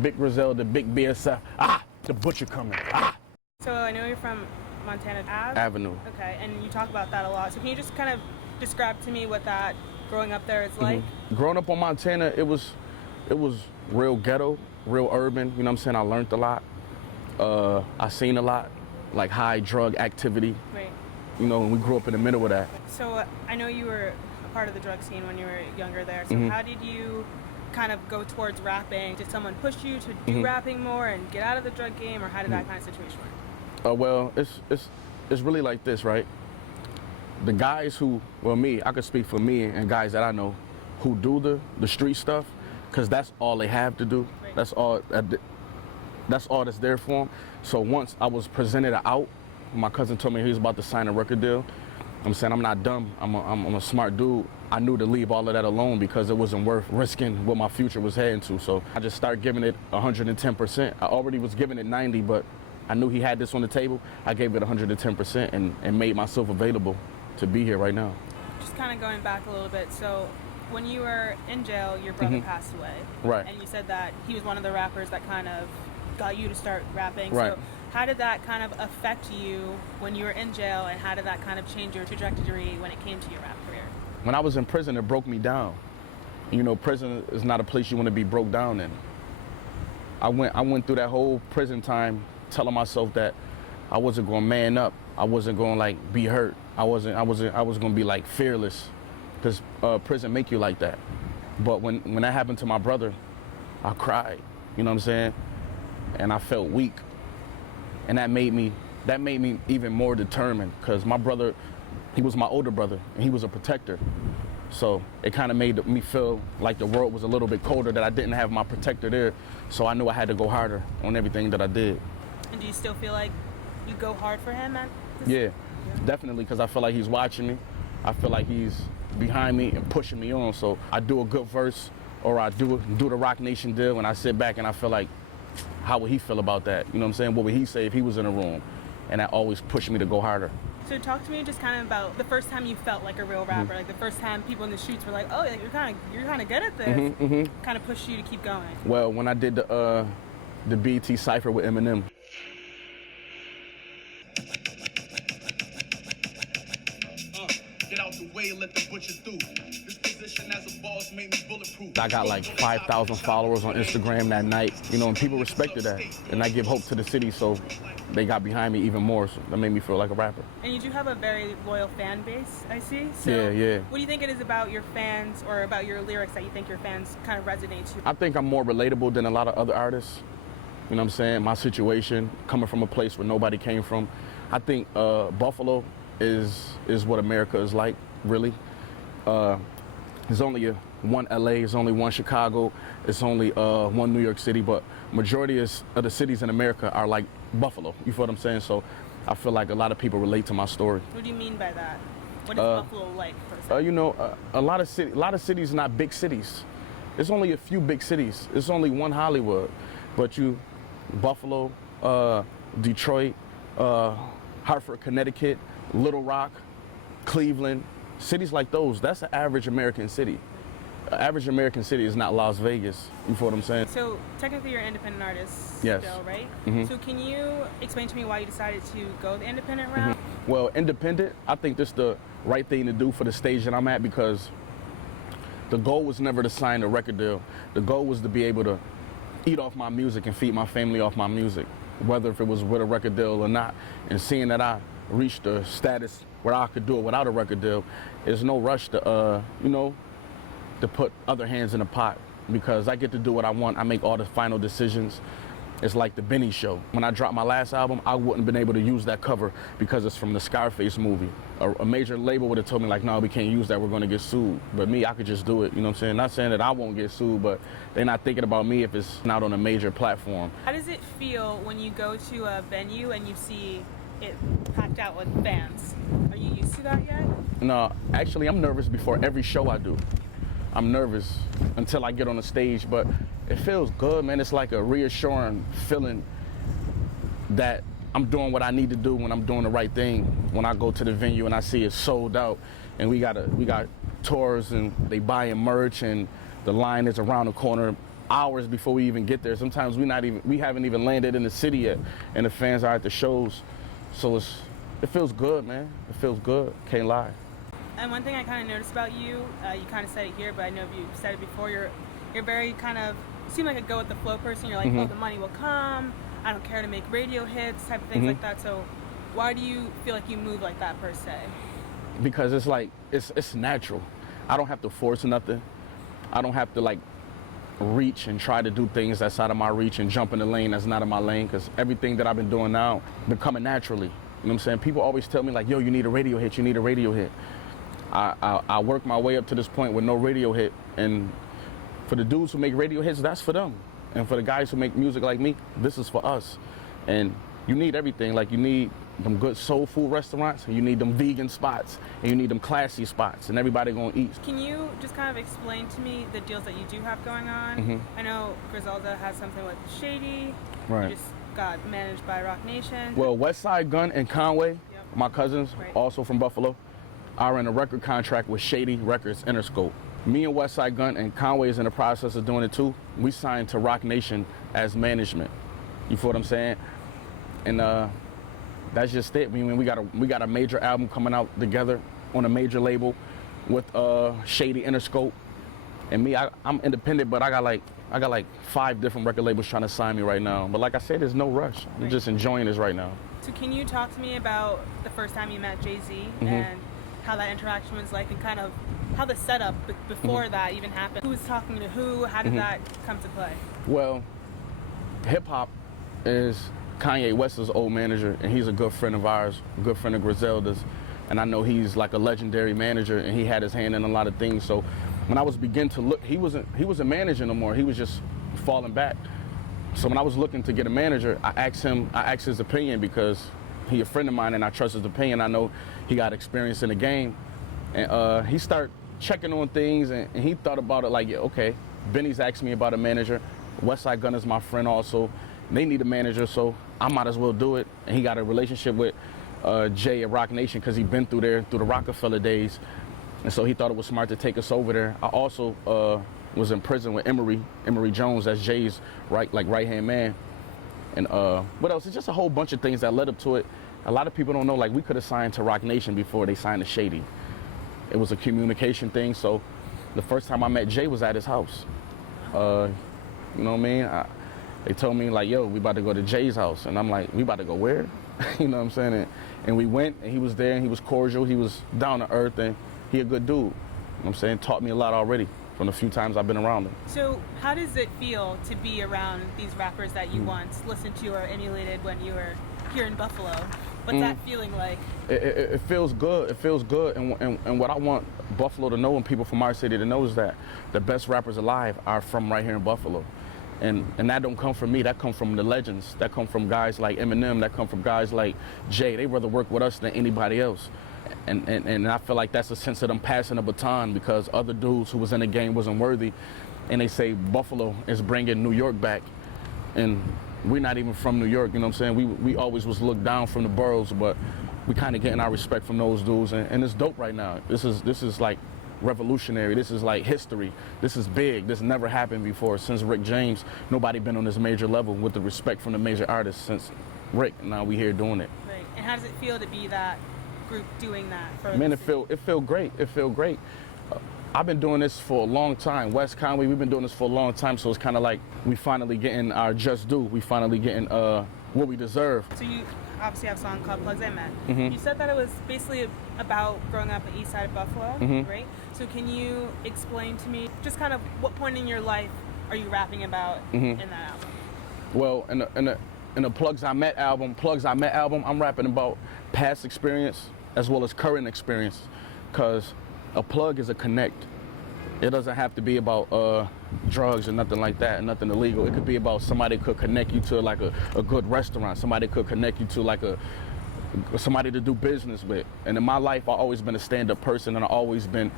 Big Griselda, Big BSF. The butcher coming. So I know you're from Montana Ave? Avenue. Okay, and you talk about that a lot. So can you just kind of describe to me what that growing up there is like? Growing up on Montana, it was real ghetto, real urban. You know what I'm saying? I learned a lot. I seen a lot, like high drug activity. Right. You know, and we grew up in the middle of that. So I know you were a part of the drug scene when you were younger there. So how did you kind of go towards rapping? Did someone push you to do rapping more and get out of the drug game, or how did that kind of situation work? Well, it's really like this, right? The guys who, well, me, I could speak for me and guys that I know who do the street stuff, because that's all they have to do. Right. That's all that's there for them. So once I was presented out, my cousin told me he was about to sign a record deal. I'm saying I'm not dumb. I'm a smart dude. I knew to leave all of that alone because it wasn't worth risking what my future was heading to. So I just started giving it 110%. I already was giving it 90, but I knew he had this on the table. I gave it 110% and made myself available to be here right now. Just kind of going back a little bit. So when you were in jail, your brother passed away. Right. And you said that he was one of the rappers that kind of got you to start rapping. Right. So how did that kind of affect you when you were in jail, and how did that kind of change your trajectory when it came to your rap career? When I was in prison, it broke me down. You know, prison is not a place you want to be broke down in. I went through that whole prison time telling myself that I wasn't going to man up. I wasn't going to like be hurt. I was going to be like fearless, because prison make you like that. But when that happened to my brother, I cried. You know what I'm saying? And I felt weak. And that made me even more determined, because my brother, he was my older brother, and he was a protector. So it kind of made me feel like the world was a little bit colder, that I didn't have my protector there. So I knew I had to go harder on everything that I did. And do you still feel like you go hard for him? Yeah, definitely, because I feel like he's watching me. I feel like he's behind me and pushing me on. So I do a good verse, or I do the Rock Nation deal, and I sit back and I feel like, how would he feel about that? You know what I'm saying? What would he say if he was in a room? And that always pushed me to go harder. So talk to me just kind of about the first time you felt like a real rapper, like the first time people in the streets were like, oh, like, you're kind of good at this, kind of pushed you to keep going. Well, when I did the BET Cypher with Eminem. Get out the way and let the butcher through. This position as a boss made me bulletproof. I got like 5,000 followers on Instagram that night, you know, and people respected that. And I give hope to the city, so they got behind me even more, so that made me feel like a rapper. And you do have a very loyal fan base, I see. So yeah. What do you think it is about your fans, or about your lyrics, that you think your fans kind of resonate to? I think I'm more relatable than a lot of other artists. You know what I'm saying? My situation, coming from a place where nobody came from. I think Buffalo is what America is like, really. There's only one LA, there's only one Chicago, it's only one New York City, but majority of the cities in America are like Buffalo, you feel what I'm saying? So I feel like a lot of people relate to my story. What do you mean by that? What is Buffalo like, for example? You know, a lot of cities are not big cities. There's only a few big cities. There's only one Hollywood, but Buffalo, Detroit, Hartford, Connecticut, Little Rock, Cleveland, cities like those, that's an average American city. An average American city is not Las Vegas, you feel what I'm saying? So technically you're an independent artist Yes. still, right? So can you explain to me why you decided to go the independent route? Well, independent, I think this is the right thing to do for the stage that I'm at, because the goal was never to sign a record deal. The goal was to be able to eat off my music and feed my family off my music, whether if it was with a record deal or not. And seeing that I reached a status where I could do it without a record deal, there's no rush to, to put other hands in the pot, because I get to do what I want. I make all the final decisions. It's like the Benny Show. When I dropped my last album, I wouldn't have been able to use that cover because it's from the Scarface movie. A major label would have told me like, no, we can't use that, we're gonna get sued. But me, I could just do it, you know what I'm saying? Not saying that I won't get sued, but they're not thinking about me if it's not on a major platform. How does it feel when you go to a venue and you see it packed out with fans? Are you used to that yet? No, actually, I'm nervous before every show I do. I'm nervous until I get on the stage, but it feels good, man. It's like a reassuring feeling that I'm doing what I need to do when I'm doing the right thing. When I go to the venue and I see it sold out, and we got tours and they buying merch and the line is around the corner, hours before we even get there. Sometimes we haven't even landed in the city yet, and the fans are at the shows. So it feels good, man. It feels good. Can't lie. And one thing I kind of noticed about you, you kind of said it here, but I know you said it before. You're very kind of seem like a go with the flow person. You're like, oh, the money will come. I don't care to make radio hits, type of things like that. So why do you feel like you move like that per se? Because it's like it's natural. I don't have to force nothing. I don't have to like reach and try to do things that's out of my reach and jump in the lane that's not in my lane, because everything that I've been doing now been coming naturally. You know what I'm saying? People always tell me like, yo, you need a radio hit, you need a radio hit. I work my way up to this point with no radio hit, and for the dudes who make radio hits, that's for them. And for the guys who make music like me, this is for us. And you need everything. Like, you need them good soul food restaurants, and you need them vegan spots, and you need them classy spots, and everybody gonna eat. Can you just kind of explain to me the deals that you do have going on? I know Griselda has something with Shady. Right. You just got managed by Rock Nation. Well, Westside Gun and Conway, my cousins, also from Buffalo, are in a record contract with Shady Records Interscope. Me and Westside Gun and Conway is in the process of doing it too. We signed to Rock Nation as management. You feel what I'm saying? And that's just it. I mean, we got a major album coming out together on a major label with Shady Interscope. And me, I'm independent, but I got like 5 different record labels trying to sign me right now. But like I said, there's no rush. I'm just enjoying this right now. So can you talk to me about the first time you met Jay-Z and how that interaction was like, and kind of how the setup before that even happened? Who was talking to who? How did that come to play? Well, hip hop is Kanye West's old manager, and he's a good friend of ours, a good friend of Griselda's. And I know he's like a legendary manager, and he had his hand in a lot of things. So when I was beginning to look, he wasn't managing no more. He was just falling back. So when I was looking to get a manager, I asked his opinion, because he a friend of mine and I trust his opinion. I know he got experience in the game. And he started checking on things, and he thought about it like, yeah, okay, Benny's asked me about a manager. Westside Gun is my friend also. They need a manager, so I might as well do it. And he got a relationship with Jay at Rock Nation, because he'd been through the Rockefeller days. And so he thought it was smart to take us over there. I also was in prison with Emory Jones, that's Jay's right-hand man. And what else? It's just a whole bunch of things that led up to it. A lot of people don't know, like, we could have signed to Rock Nation before they signed to Shady. It was a communication thing. So the first time I met Jay was at his house. You know what I mean? They told me like, yo, we about to go to Jay's house. And I'm like, we about to go where? You know what I'm saying? And we went, and he was there, and he was cordial. He was down to earth, and he a good dude. You know what I'm saying? Taught me a lot already from the few times I've been around him. So how does it feel to be around these rappers that you once listened to or emulated when you were here in Buffalo? What's that feeling like? It feels good. It feels good. And what I want Buffalo to know, and people from our city to know, is that the best rappers alive are from right here in Buffalo. And that don't come from me. That come from the legends. That come from guys like Eminem. That come from guys like Jay. They rather work with us than anybody else. And I feel like that's a sense of them passing a baton, because other dudes who was in the game wasn't worthy. And they say Buffalo is bringing New York back. And we're not even from New York, you know what I'm saying? We always was looked down from the boroughs, but we kind of getting our respect from those dudes. And it's dope right now. This is like revolutionary. This is like history. This is big. This never happened before. Since Rick James, nobody been on this major level with the respect from the major artists since Rick. Now we here doing it. Right. And how does it feel to be that group doing that? Man, it feel great. It feel great. I've been doing this for a long time. West Conway, we've been doing this for a long time, so it's kind of like we finally getting our just due. We finally getting what we deserve. So you obviously have a song called Plugs I Met. You said that it was basically about growing up on the east side of Buffalo, right? So can you explain to me just kind of what point in your life are you rapping about in that album? Well, in the Plugs I Met album, I'm rapping about past experience as well as current experience, because a plug is a connect. It doesn't have to be about drugs or nothing like that, nothing illegal. It could be about somebody could connect you to like a good restaurant. Somebody could connect you to like somebody to do business with. And in my life, I've always been a stand-up person, and I've always been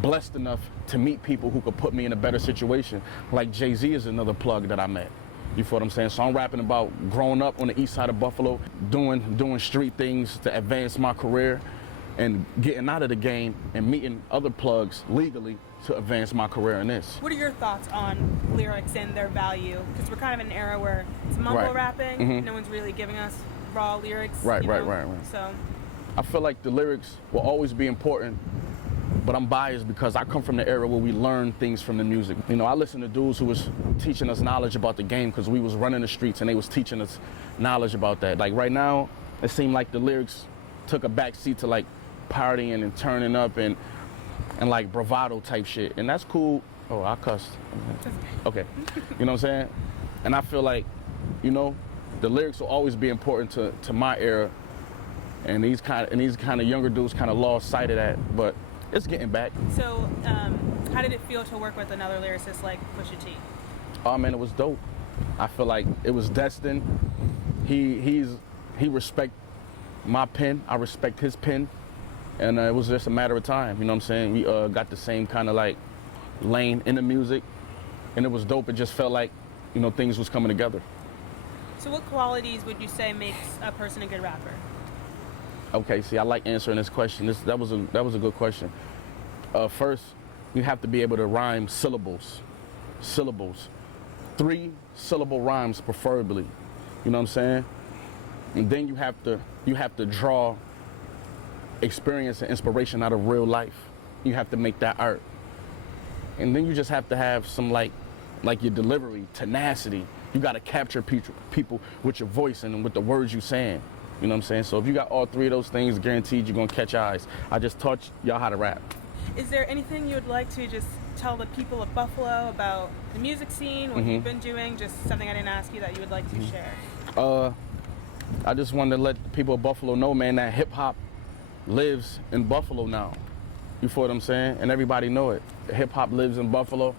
blessed enough to meet people who could put me in a better situation. Like Jay-Z is another plug that I met. You feel what I'm saying? So I'm rapping about growing up on the east side of Buffalo, doing street things to advance my career, and getting out of the game and meeting other plugs legally to advance my career in this. What are your thoughts on lyrics and their value? Because we're kind of in an era where it's mumble rapping. No one's really giving us raw lyrics. Right. So I feel like the lyrics will always be important, but I'm biased because I come from the era where we learn things from the music. You know, I listen to dudes who was teaching us knowledge about the game because we was running the streets and they was teaching us knowledge about that. Like right now, it seemed like the lyrics took a back seat to like partying and turning up and like bravado type shit. And that's cool. Oh, I cussed. Okay. You know what I'm saying? And I feel like, you know, the lyrics will always be important to my era. And these kind of younger dudes kind of lost sight of that, but it's getting back. So, how did it feel to work with another lyricist like Pusha T? Oh man, it was dope. I feel like it was destined. He respect my pen. I respect his pen, and it was just a matter of time. You know what I'm saying? We got the same kind of like lane in the music, and it was dope. It just felt like, you know, things was coming together. So, what qualities would you say makes a person a good rapper? Okay, see, I like answering this question. That was a good question. First, you have to be able to rhyme syllables. 3-syllable rhymes preferably. You know what I'm saying? And then you have to draw experience and inspiration out of real life. You have to make that art. And then you just have to have some like your delivery, tenacity. You got to capture people with your voice and with the words you saying. You know what I'm saying? So if you got all 3 of those things, guaranteed you're going to catch eyes. I just taught y'all how to rap. Is there anything you would like to just tell the people of Buffalo about the music scene, what you've been doing, just something I didn't ask you that you would like to share? I just wanted to let the people of Buffalo know, man, that hip-hop lives in Buffalo now. You feel what I'm saying? And everybody know it. Hip-hop lives in Buffalo.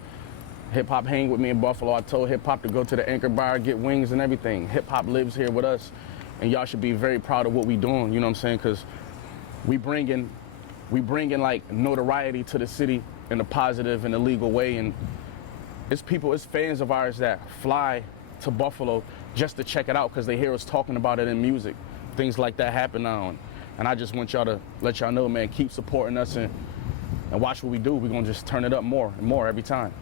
Hip-hop hang with me in Buffalo. I told hip-hop to go to the Anchor Bar, get wings and everything. Hip-hop lives here with us. And y'all should be very proud of what we doing, you know what I'm saying? Because we bringing like notoriety to the city in a positive and a legal way. And it's fans of ours that fly to Buffalo just to check it out because they hear us talking about it in music. Things like that happen now. And I just want y'all to let y'all know, man, keep supporting us and watch what we do. We're going to just turn it up more and more every time.